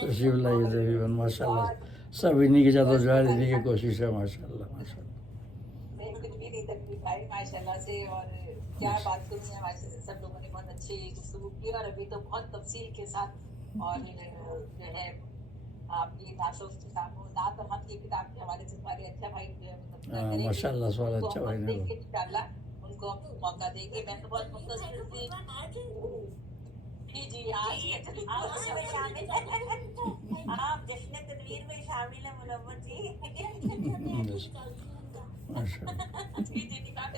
تشریف لائیے تقریباً ماشاء اللہ سب انہیں کی جد و جہد انہیں کی کوشش ہے ماشاء اللہ ماشاء اللہ میں کچھ بھی نہیں تکلیف آئی ماشاء اللہ سے، اور کیا بات کروں میں، ماشاء اللہ سب لوگوں نے بہت اچھی گفتگو کی، اور ابھی تو بہت تفصیل کے ساتھ، اور جو ہے آپ کی نعتوں کی کتابوں نعت اور حمد کی کتاب کے حوالے سے ہمارے اچھا بھائی جو ہے مطلب کریں گے، ماشاء اللہ سوال ان کو اچھا ہم بھائی وقت نے دیں گے انشاءاللہ، ان کو ہم موقع دیں گے۔ میں تو بہت مختصر تھی جی آج کے آپ اس میں شامل ہیں، آپ جشن تنویر میں شامل ہیں منور جی۔ ماشاء اللہ جی نکال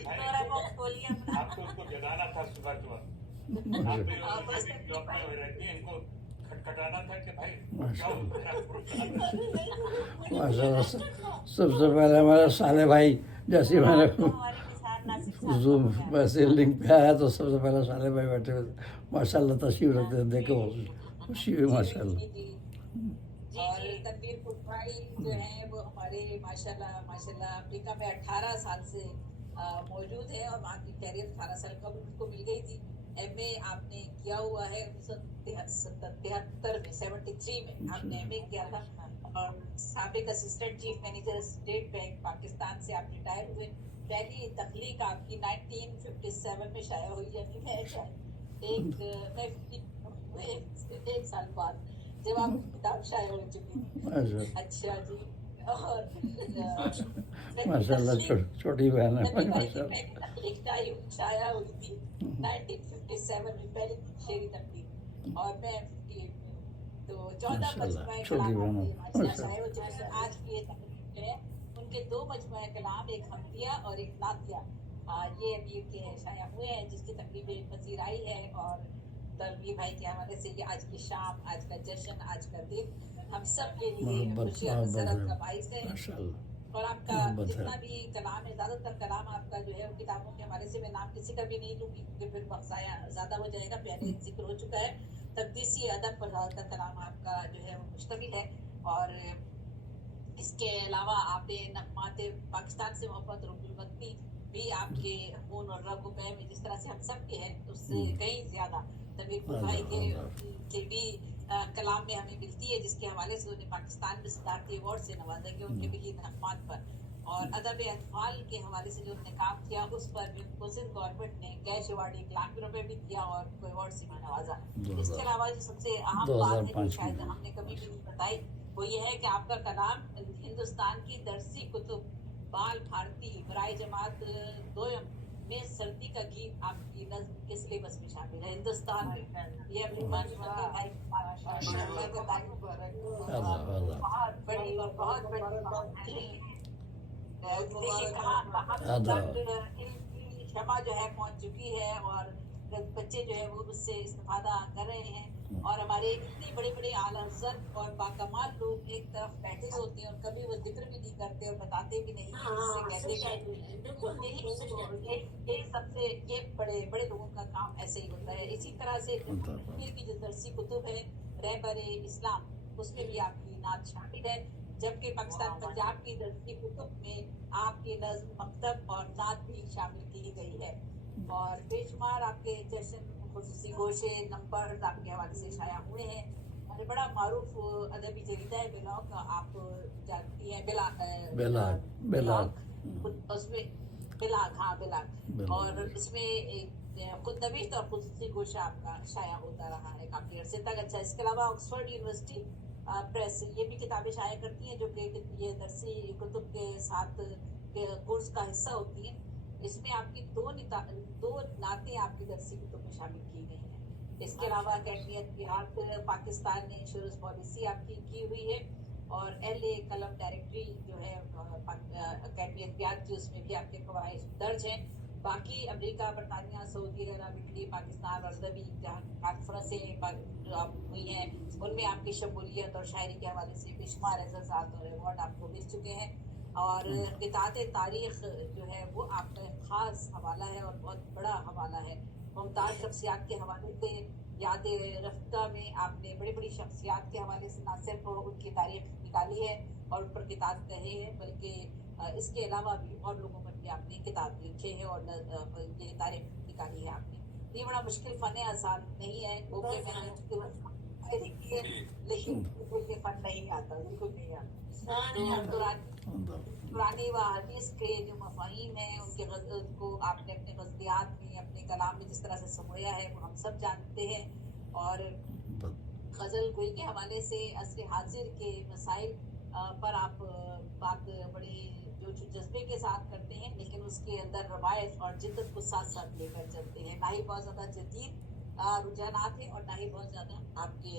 تھوڑا باکس کھولیے اپنا۔ آپ کو اس کو جلانا تھا صبح صبح، آپ بھی جاب میں رہتی ہیں، ان کو کھٹکھٹانا تھا کہ بھائی جاؤ ماشاء اللہ سب سے پہلے ہمارے صالح بھائی جیسے میں نے ہماری نثار ناصر صاحب زوم ویسے لنک پہ آیا تو سب سے پہلے صالح بھائی بیٹھے ہوئے تھے ماشاء اللہ تشریف رکھتے ہیں دیکھ کے بہت خوشی ہوئی ماشاء اللہ اور تنویر پور بھائی جو ہیں وہ ہمارے ماشاء اللہ امریکہ میں 18 سال سے موجود ہے، اور وہاں کی کیریئر 18 سال قبل ان کو مل گئی تھی۔ ایم اے آپ نے کیا ہوا ہے 1973 میں 73 میں آپ نے ایم اے کیا تھا، اور سابق assistant chief manager state bank Pakistan سے آپ ریٹائر ہوئے۔ پہلی تخلیق آپ کی 1957 میں شائع ہوئی ہے، ایک سال بعد جب آپ کی کتاب شائع ہو چکی تھی۔ اچھا جی، اور ماشاء اللہ چھوٹی بہن ہے نبی بھائی ماشاء کی اللہ پہلی تخلیق شائع ہوئی تھی 1957 میں، پہلی شعری تخلیق، اور میں 58 میں، تو 14 ماشاء اللہ مجموعہ چھوٹی کلام بہن آپ ہے کے ماشاء اللہ ماشاء شائع اللہ ہو چکے ہیں۔ آج کی یہ تقریب جو ہے ان کے 2 مجموعہ کلام، ایک حمدیہ اور ایک نعتیہ، یہ ابھی کے شائع ہوئے ہیں، جس کی تقریب پذیر آئی ہے، اور تنویر بھائی کے حوالے سے یہ آج کی شام، آج کا جشن، آج کا دن ہم سب کے لیے خوشی اور مسرت کا باعث ہے۔ ماشاء اللہ اور آپ کا محبت ہے جتنا بھی کلام ہے، زیادہ تر کلام آپ کا جو ہے وہ کتابوں کے حوالے سے میں نام کسی کا بھی نہیں لوں گی کیونکہ پھر وقت زیادہ ہو جائے گا، پہلے ذکر ہو چکا ہے۔ تقدیسی ادب پر زیادہ تر کلام آپ کا جو ہے وہ مشتمل ہے، اور اس کے علاوہ آپ نے نغمات پاکستان سے محبت، رب الوطنی بھی آپ کے خون اور رگ و پے میں جس طرح سے ہم سب کے ہیں، اس سے کہیں زیادہ تنویر پور بھائی کے بھی کلام میں ہمیں ملتی ہے، جس کے حوالے سے انہیں پاکستان میں صدارتی ایوارڈ سے نوازا گیا ان کے ملی نغمات پر، اور ادب اطفال کے حوالے سے جو انہوں نے کام کیا اس پر بھی ان کو سندھ گورنمنٹ نے کیش ایوارڈ 1,00,000 روپے بھی دیا اور کوئی ایوارڈ سے بھی نوازا۔ اس کے علاوہ جو سب سے اہم بات ہے جو شاید ہم نے کبھی بھی نہیں بتائی، وہ یہ ہے کہ آپ کا کلام ہندوستان کی درسی کتب بال بھارتی برائے جماعت دویم میں سردی کا گیت آپ کی نظم کے سلیبس میں شامل ہے ہندوستان میں۔ یہ اپنی بہت بڑی اور بہت بڑی بات ہے۔ دیکھیے کہاں تک ان کی شمع جو ہے پہنچ چکی ہے، اور بچے جو ہے وہ اس سے استفادہ کر رہے ہیں، اور ہمارے اتنے بڑے بڑے اعلیٰ حضرت اور باکمال لوگ ایک طرف بیٹھے ہوتے ہیں اور کبھی وہ ذکر بھی نہیں کرتے اور بتاتے بھی نہیں کہ اس سے کہتے یہی سب سے یہ بڑے بڑے لوگوں کا کام ایسے ہی ہوتا ہے۔ اسی طرح سے کشمیر کی جو درسی کتب ہے رہبر اسلام، اس میں بھی آپ کی نعت شامل ہے، جبکہ پاکستان پنجاب کی درسی کتب میں آپ کی نظم مکتب اور نعت بھی شامل کی گئی ہے، اور بے شمار آپ کے جشن، خصوصی گوشے، نمبر آپ کے حوالے سے شائع ہوئے ہیں، اور بڑا معروف ادبی جریدہ ہے بلاگ، آپ جانتی ہیں بلاگ، اس میں بلاگ، اور اس میں خود نوشت اور خصوصی گوشہ آپ کا شائع ہوتا رہا ہے کافی عرصے تک۔ اچھا، اس کے علاوہ آکسفورڈ یونیورسٹی پریس یہ بھی کتابیں شائع کرتی ہیں جو کہ یہ درسی کتب کے ساتھ کورس کا حصہ ہوتی ہیں۔ اس میں آپ کی 2 نعتیں آپ کی درسی کتب میں شامل کی گئی ہیں۔ اس کے علاوہ اکیڈمیت دیہات پاکستان نے انشورنس پالیسی آپ کی ہوئی ہے، اور قلم ڈائریکٹری جو ہے اکیڈمیت دیہات کی، اس میں بھی آپ کے فوائد درج ہیں۔ باقی امریکہ، برطانیہ، سعودی عرب، اٹلی، پاکستان اور ادبی جہاں کانفرنسیں ہوئی ہیں ان میں آپ کی شمولیت اور شاعری کے حوالے سے بے شمار اعزازات اور ایوارڈ آپ کو مل چکے ہیں، اور قطعات تاریخ جو ہے وہ آپ کا ایک خاص حوالہ ہے اور بہت بڑا حوالہ ہے۔ ممتاز شخصیات کے حوالے سے یاد رفتہ میں آپ نے بڑی بڑی شخصیات کے حوالے سے نہ صرف ان کی تاریخ نکالی ہے اور ان پر کتاب کہے ہیں، بلکہ اس کے علاوہ بھی اور لوگوں پر بھی آپ نے کتاب لکھے ہیں اور یہ تاریخ نکالی ہے آپ نے۔ ये बड़ा मुश्किल फन है, आसान नहीं है। ओके मैंने चूंकि शायरी की है, लेकिन बिल्कुल ये फन नहीं आता, बिल्कुल नहीं आता। तो पुरानी व हदीस के जो मफाहिम हैं उनको आपने अपने गज़लियात में, अपने कलाम में जिस तरह से समोया है वो हम सब जानते हैं। और गज़ल गोई के हवाले से असर हाजिर के मसाइल पर आप बात बड़े जोश जज्बे के साथ करते हैं, लेकिन उसके अंदर रवायत और जिद्दत को साथ साथ लेकर चलते हैं। ना ही बहुत ज़्यादा जदीद रुझानात हैं और ना ही बहुत ज़्यादा आपके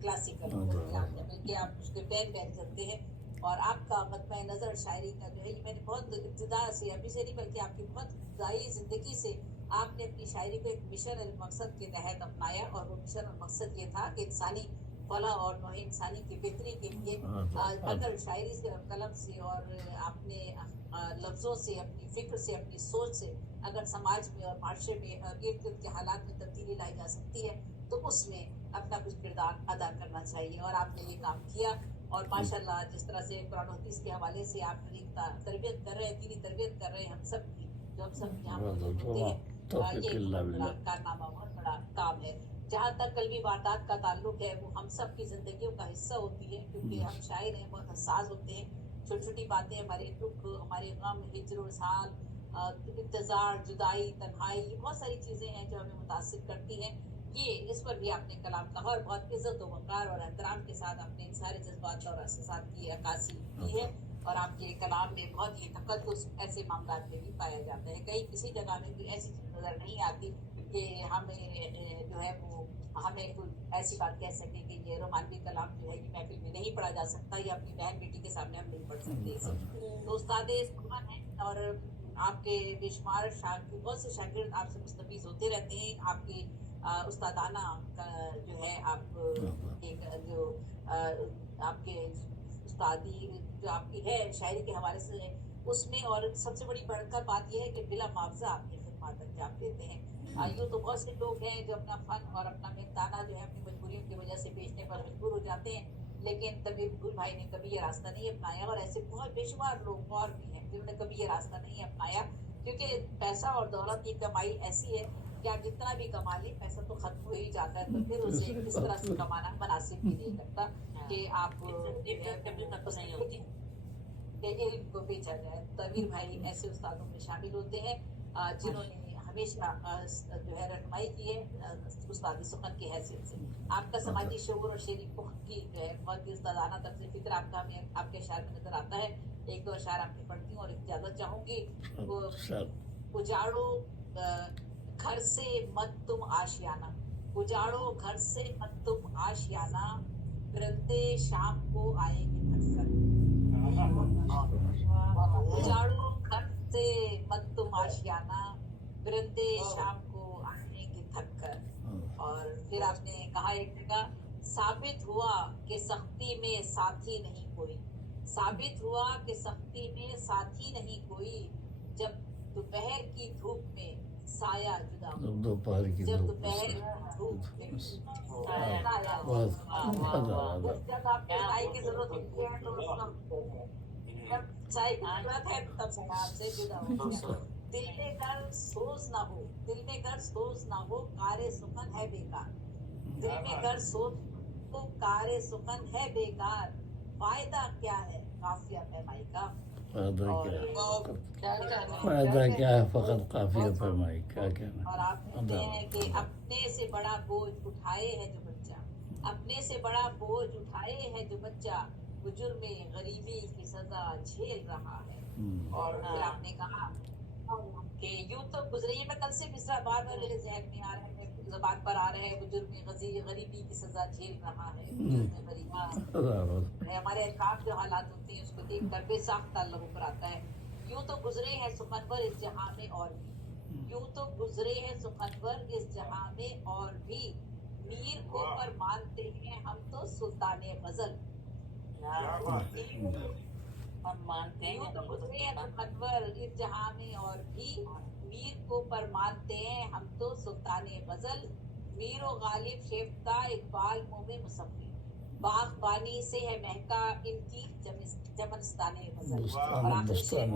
क्लासिकल, बल्कि आप उसके बैन चलते हैं। और आपका मत्मए नज़र शायरी का जो है, ये मैंने बहुत इब्तिदा से, अभी से नहीं बल्कि आपकी बहुत इब्तदाई ज़िंदगी से आपने अपनी शायरी को एक मिशन और मकसद के तहत अपनाया। और वो मिशन और मकसद ये था कि इंसानी फलाह और नौह इंसानी की बेहतरी के लिए अगर शायरी से, कलम से और अपने लफ्ज़ों से, अपनी फ़िक्र से, अपनी सोच से अगर समाज में और माशरे में इर्द गिर्द के हालात में तब्दीली लाई जा सकती है तो उसमें अपना कुछ किरदार अदा करना चाहिए। और आपने ये काम किया। और माशाल्लाह जिस तरह से कुरान हदीस के हवाले से आप तरबियत कर रहे हैं, दीनी तरबियत कर रहे हैं हम सब की, जो हम सब यहाँ मौजूद होते हैं, ये बड़ा कारनामा, बहुत बड़ा काम है। जहाँ तक कल्बी वारदात का ताल्लुक है वो हम सब की ज़िंदगियों का हिस्सा होती है, क्योंकि हम शायर हैं, बहुत हसास होते हैं। छोटी छोटी बातें, हमारे दुख, हमारे गम, हिज्र और साल, इंतज़ार, जुदाई, तन्हाई, ये बहुत सारी चीज़ें हैं जो हमें मुतासिर करती हैं। ये इस पर भी आपने कलाम कहा और बहुत इज्जत व वक़ार और एहतराम के साथ आपने इन सारे जज्बात और एहसासात की अक्कासी की है। और आपके कलाम में बहुत ही तक़द्दुस ऐसे मामलात में भी पाया जाता है। कहीं किसी जगह में कोई ऐसी चीज़ नज़र नहीं आती कि हमें जो है वो हमें कोई ऐसी बात कह सके कि ये रोमानवी कलाम जो है ये महफिल में नहीं पढ़ा जा सकता, या अपनी बहन बेटी के सामने हम नहीं पढ़ सकते इसे। तो उस्ताद इस्लाम हैं और आपके बेशुमार बहुत से शागिर्द आपसे मुस्तफ़ीज़ होते रहते हैं। आपकी उस्तादाना का जो है आप एक जो आपके उस्तादी जो आपकी है शायरी के हवाले से उसमें, और सबसे बड़ी बढ़कर बात यह है कि बिला मुआवजा आपकी खिदमत अंजाम देते हैं। यूँ तो बहुत से लोग हैं जो अपना फ़न और अपना मेहनताना जो है अपनी मजबूरियों की वजह से बेचने पर मजबूर हो जाते हैं, लेकिन तमीर गुल भाई ने कभी ये रास्ता नहीं अपनाया। और ऐसे बहुत बेशुमार लोग और भी हैं जिन्होंने कभी ये रास्ता नहीं अपनाया, क्योंकि पैसा और दौलत की कमाई ऐसी है कि आप जितना भी कमा लें पैसा तो खत्म हो ही जाता है, तो फिर उसे इस तरह से कमाना मुनासिब भी नहीं लगता कि आप नहीं होती कि इल्म को बेचा जाए। तनवीर भाई ऐसे उस्तादों में शामिल होते हैं जिन्होंने हमेशा जो है रहनुमाई की है उस्ताद सुखन की हैसियत से। आपका समाजी शऊर और शेरी पुख्तगी जो है बहुत ही उस्तादाना तर्ज़ फ़िक्र आपका हमें आपके अशार में नज़र आता है। एक दो अशार आपकी पढ़ती हूँ और इजाज़त चाहूँगी। उजाड़ो घर से मत तुम आशियाना, उजाड़ो घर से मत तुम आशियाना, परिंदे शाम को आएंगे थककर। उजाड़ो घर से मत तुम आशियाना, परिंदे शाम को आएंगे थककर। और फिर आपने कहा एक जगह, साबित हुआ कि सख्ती में साथी नहीं कोई, साबित हुआ कि सख्ती में साथी नहीं कोई, जब दोपहर की धूप में साया जुदा हो, दोपहर की जब दोपहर की धूप में साया जब आपको चाय की जरूरत होती है तो जब चाय की जरूरत है तब साया आपसे जुदा हो। दिल में गर सोच ना हो, दिल में गर सोच ना हो, कारे सुखन है बेकार, दिल में गर सोच तो कारे सुखन है बेकार, फायदा क्या है काफिया पैमाई का। फायदा क्या है फकत काफिया पैमाई, क्या कहना। और आप कहते हैं कि अपने से बड़ा बोझ उठाए है जो बच्चा, अपने से बड़ा बोझ उठाए है जो बच्चा, वो जुर्मे गरीबी की सजा झेल रहा है। और फिर आपने कहा कि यूं तो गुजरिए, मैं कल से मिसरा बार बार मेरे जहन में आ रहा है, ज़बान पर आ रहा है, बुजुर्ग गरीबी की सजा झेल रहा है, गरीबी हमारे अहकाम जो हालात होते हैं उसको देख कर बेसाख्ता लोगों पर आता है। यूं तो गुजरे हैं सुखनवर इस जहां में और भी, यूं तो गुजरे हैं सुखनवर इस जहां में और भी, मीर को पर मानते हैं हम तो सुल्ताने गजल। हम मानते हैं तो गुजरे हैं सुखनवर इस जहां में और भी, मीर को पर मानते हैं हम तो सुल्ताने गजल, मीरो गालिब शेफ्ता इकबाल मोमे मुसफ़ी, बागबानी से है महका इनकी चमनस्ताने गजल। और आखिरी शेर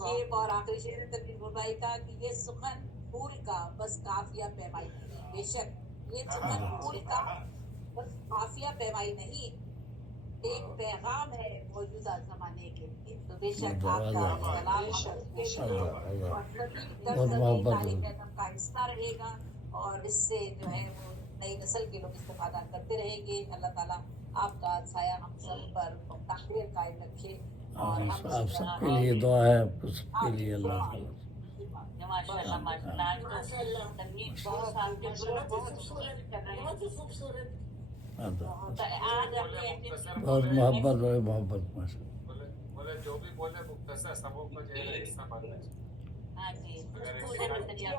ये और आखिरी शेर तनवीर भाई का कि ये सुखन फूल का बस काफिया पैमाई नहीं, बेशक ये जन्नत फूल का बस काफिया पैमाई नहीं, एक पैगाम है मौजूदा जमाने के लिए। तो बेशक आपका सलाम और सभी बहुत मोहब्बत तारीख का हिस्सा रहेगा और इससे जो है वो नई नस्ल के लोग इस्तेफादा करते रहेंगे। अल्लाह ताला आपका साया हम सब पर ताक़ीर कायम रखे और हम आप सबके लिए दुआ है, आपको सबके लिए अल्लाह ताला। माशाल्लाह माशाल्लाह, आज तो तनवीर बहुत आपके बहुत खूबसूरत कर रहे हैं। तो आज अपने बहुत मोहब्बत, बड़े मोहब्बत माशा। बोले जो भी बोले मुख्तसर सबों को जो है हिस्सा मानना चाहिए। हाँ जी अगर पूरे नजरिया